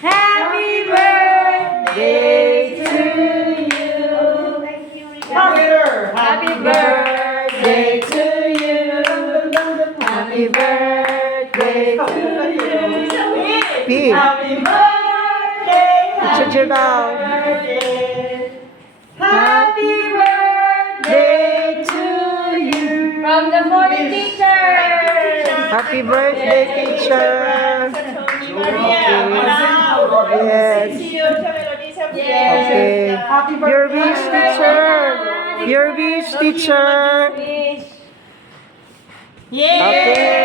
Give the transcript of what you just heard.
Happy birthday to you. Happy birthday to you. Happy birthday to you. P. Happy birthday. Teacher daw. Happy birthday to you. From the foreign teacher. Happy birthday, teacher. Yes. Okay. Your wish, teacher. Your wish, teacher. Yay! Okay.